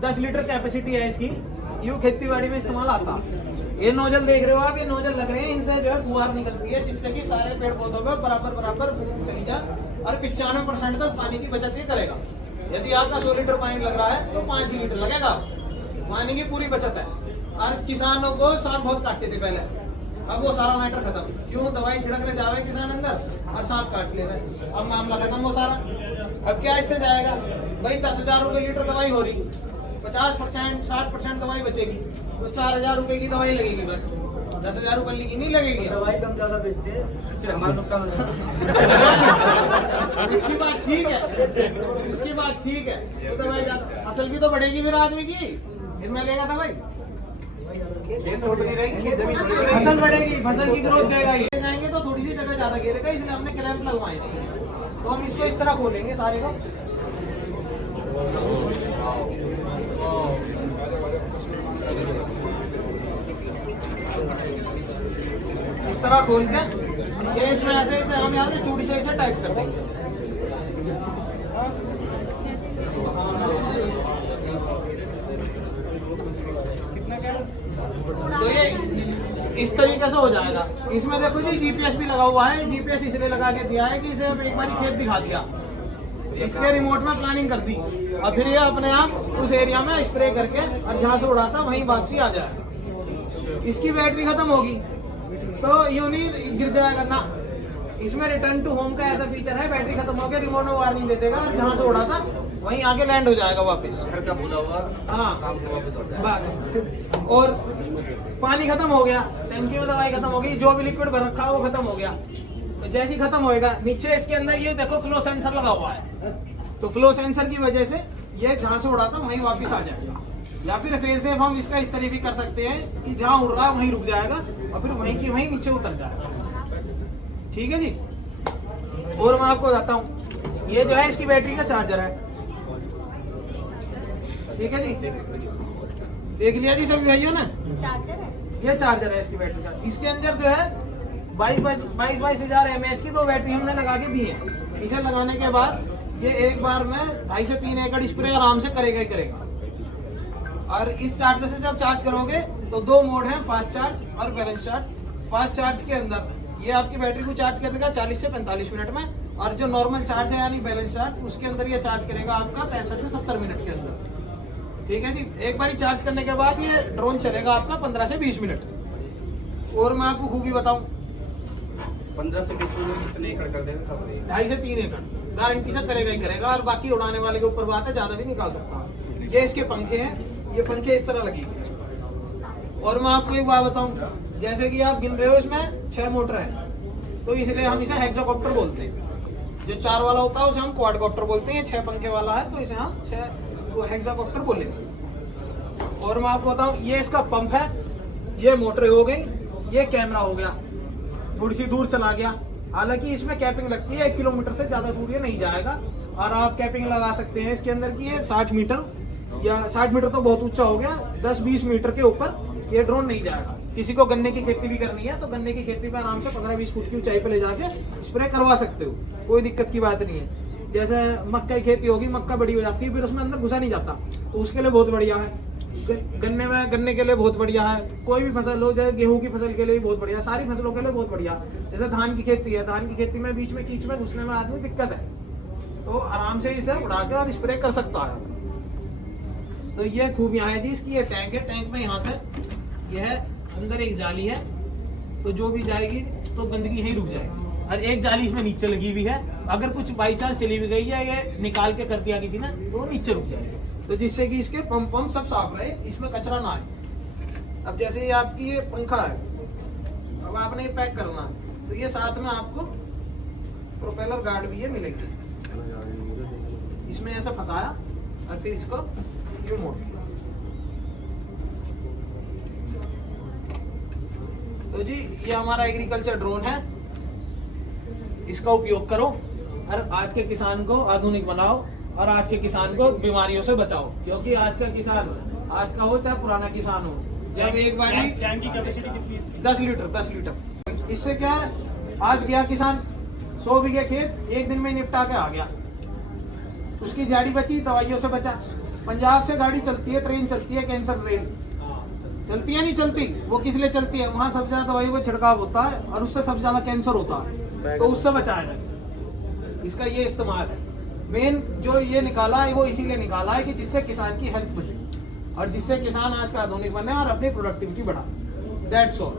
10 litre capacity है इसकी, यूँ खेती बाड़ी में इस्तेमाल आता। ये नोजल देख रहे हो आप, ये नोजल लग रहे हैं, इनसे जो है फुहार निकलती है, जिससे कि सारे पेड़ पौधों में बराबर बराबर चली जाए और 95% तक पानी की बचत ये करेगा। यदि आपका 100 लीटर पानी लग रहा है तो 5 लीटर लगेगा, पानी की पूरी बचत है। और किसानों को सांप बहुत काटते थे पहले, अब वो सारा मैटर खत्म। क्यों? दवाई छिड़कने जावे किसान अंदर और सांप काट ले रहे, अब मामला खत्म वो सारा। अब क्या इससे जाएगा भाई? 10,000 रुपये लीटर दवाई हो रही, 50% 60% दवाई बचेगी, तो 4,000 रुपये की दवाई लगेगी बस, 10,000 रुपये की नहीं लगेगी। दवाई कम ज्यादा बेचते हैं फिर हमारा नुकसान हो इसकी बात ठीक है, उसकी बात ठीक है, तो दवाई ज्यादा, फसल भी तो बढ़ेगी फिर आदमी की, फिर मैं लेगा था भाई, फसल बढ़ेगी, फसल की ग्रोथ देगा। ये जाएंगे तो थोड़ी सी जगह ज्यादा घेरेगा, इसलिए हमने क्रैम्प लगवाए। तो हम इसको इस तरह खोलेंगे सारे को, इस तरह खोल के ये इसमें ऐसे ऐसे हम यहाँ से चूड़ी से इसे टाइट कर देंगे। तो ये इस तरीके से हो जाएगा। इसमें देखो जी जीपीएस भी लगा हुआ है, जीपीएस इसलिए लगा के दिया है कि इसे एक बार खेत दिखा दिया, इसके रिमोट में प्लानिंग कर दी और फिर ये अपने आप उस एरिया में स्प्रे करके और जहाँ से उड़ाता वहीं वापसी आ जाएगा। इसकी बैटरी खत्म होगी तो यूं नहीं गिर जाएगा ना, इसमें रिटर्न टू होम का ऐसा फीचर है, बैटरी खत्म हो गया रिमोट में वार्निंग दे देगा और जहाँ से उड़ा था वहीं आके लैंड हो जाएगा वापस। घर का बोला हुआ हाँ बस। और पानी खत्म हो गया, टंकी में दवाई खत्म हो गई, जो भी लिक्विड भर रखा वो खत्म हो गया। तो जैसे ही खत्म होएगा नीचे इसके अंदर ये देखो फ्लो सेंसर लगा हुआ है, तो फ्लो सेंसर की वजह से ये जहाँ से उड़ा था वहीं वापस आ जाएगा। या फिर फेल सेफ हम इसका इस तरह भी कर सकते हैं कि जहाँ उड़ रहा है वहीं रुक जाएगा और फिर वहीं की वहीं नीचे उतर जाएगा। ठीक है जी। और मैं आपको बताता हूँ, ये जो है इसकी बैटरी का चार्जर है। ठीक है जी, देख लिया जी सभी भाइयों ने, चार्जर है, ये चार्जर है इसकी बैटरी का। इसके अंदर जो है 22,000 mAh की 2 बैटरी हमने लगा के दी है। इसे लगाने के बाद ये एक बार में 2.5 से 3 एकड़ स्प्रे आराम से करेगा ही करेगा। और इस चार्जर से जब चार्ज करोगे तो 2 मोड है, फास्ट चार्ज और बैलेंस चार्ज। फास्ट चार्ज के अंदर ये आपकी बैटरी को चार्ज कर देगा 40 से 45 मिनट में, और जो नॉर्मल चार्ज है यानी बैलेंस चार्ज उसके अंदर ये चार्ज करेगा आपका 65 से 70 मिनट के अंदर। ठीक है जी। एक बार चार्ज करने के बाद ये ड्रोन चलेगा आपका 15 से 20 मिनट। और मैं आपको खूबी बताऊं, 15 से 20 मिनट कितने एकड़ कर देगा? 2.5 से 3 एकड़ गारंटी से करेगा ही करेगा। और बाकी उड़ाने वाले के ऊपर बात है, ज्यादा भी निकाल सकता है। ये इसके पंखे हैं, ये पंखे इस तरह लगेंगे। और मैं आपको एक बात बताऊं, जैसे कि आप गिन रहे हो इसमें 6 मोटर है, तो इसलिए हम इसे हेक्साकॉप्टर बोलते हैं। जो 4 वाला होता है उसे हम क्वाडकॉप्टर बोलते हैं, 6 पंखे वाला है तो इसे हम 6 हेक्साकॉप्टर बोलेंगे। और मैं आपको बताऊं, ये इसका पंप है, ये मोटर हो गई, ये कैमरा हो गया, थोड़ी सी दूर चला गया। हालांकि इसमें कैपिंग लगती है, 1 किलोमीटर से ज्यादा दूर ये नहीं जाएगा। और आप कैपिंग लगा सकते हैं इसके अंदर की, ये 60 मीटर या 60 मीटर तो बहुत ऊंचा हो गया, 10-20 मीटर के ऊपर ये ड्रोन नहीं जाएगा। किसी को गन्ने की खेती भी करनी है तो गन्ने की खेती पे आराम से 15-20 फुट की ऊंचाई पे ले जाके स्प्रे करवा सकते हो, कोई दिक्कत की बात नहीं है। जैसे मक्का की खेती होगी, मक्का बड़ी हो जाती है फिर उसमें अंदर घुसा नहीं जाता, तो उसके लिए बहुत बढ़िया है। गन्ने के लिए बहुत बढ़िया है, कोई भी फसल हो, जैसे गेहूं की फसल के लिए बहुत बढ़िया, सारी फसलों के लिए बहुत बढ़िया। जैसे धान की खेती है, धान की खेती में बीच में कीच में घुसने में आदमी दिक्कत है, तो आराम से इसे उड़ा के और स्प्रे कर सकता है। तो ये खूबियां है जी इसकी। ये टैंक है, टैंक में यहाँ से यह अंदर एक जाली है, तो जो भी जाएगी तो गंदगी यहीं रुक जाएगी। और एक जाली इसमें नीचे लगी हुई है, अगर कुछ बाई चांस चली भी गई है, ये निकाल के कर दिया किसी ने तो नीचे रुक जाएगी, तो जिससे कि इसके पंप सब साफ रहे, इसमें कचरा ना आए। अब जैसे ये आपकी ये पंखा है, अब आपने ये पैक करना है, तो ये साथ में आपको प्रोपेलर गार्ड भी ये मिलेगी। इसमें ऐसा फंसाया और फिर इसको ये मोड़ दिया। तो जी ये हमारा एग्रीकल्चर ड्रोन है, इसका उपयोग करो और आज के किसान को आधुनिक बनाओ और आज के किसान को बीमारियों से बचाओ। क्योंकि आज का किसान, आज का हो चाहे पुराना किसान हो, जब एक बारी टैंक की कैपेसिटी कितनी है? 10 लीटर। इससे क्या है, आज गया किसान 100 बीघे खेत एक दिन में निपटा के आ गया, उसकी झाड़ी बची, दवाइयों से बचा, पंजाब से गाड़ी चलती है, ट्रेन चलती है, कैंसर ट्रेन चलती है, नहीं चलती? वो किस लिए चलती है? वहां सबसे ज्यादा दवाइयों का छिड़काव होता है और उससे सबसे ज्यादा कैंसर होता है, तो उससे बचाया जाए। इसका ये इस्तेमाल है। मेन जो ये निकाला है वो इसीलिए निकाला है कि जिससे किसान की हेल्थ बचे और जिससे किसान आज का आधुनिक बने और अपनी प्रोडक्टिविटी बढ़ाए। That's all.